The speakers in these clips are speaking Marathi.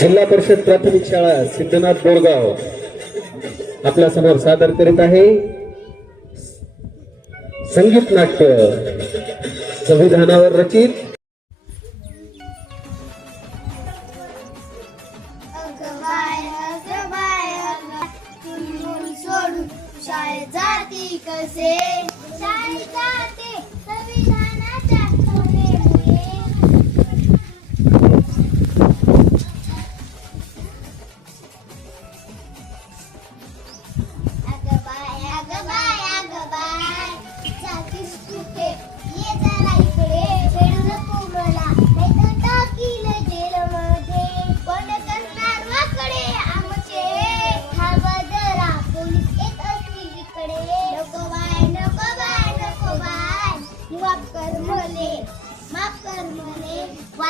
जिल्हा परिषद प्राथमिक शाळा सिद्धनाथ बोरगाव. आपल्यासमोर सादर करीत आहे संगीत नाट्य. संविधानावर रचित. शाळेत जाती कसे? शाळेचा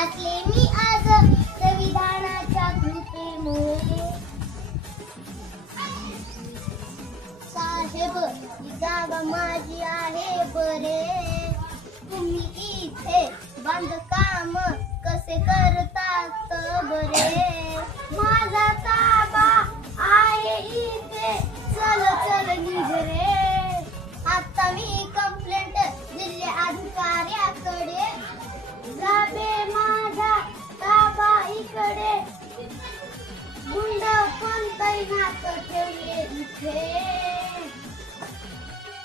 वाचले मी आज संविधानाच्या कृपेमुळे. साहेब ही जागा माझी आहे बरे. तुम्ही इथे बांधकाम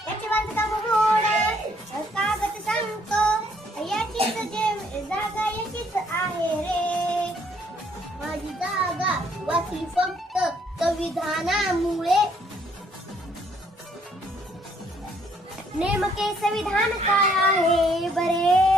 याचे बांधकाम रोड कागद सांगतो याचीच जे जागा याचीच आहे रे माझी जागा वाचली फक्त संविधानामुळे नेमके संविधान काय आहे बरे?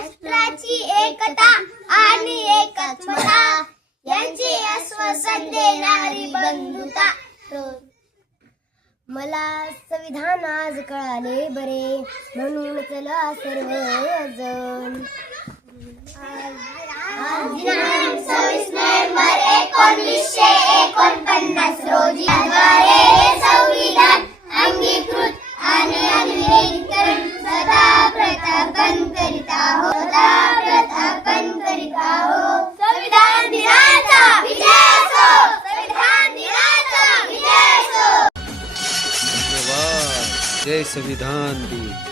राष्ट्राची एकता आणि एकात्मता यांची आश्वासन देणारी बंधुता मला संविधान आज कळाले बरे म्हणून चला सर्वजण आज सव्वीस नोव्हेंबर जय संविधान दिन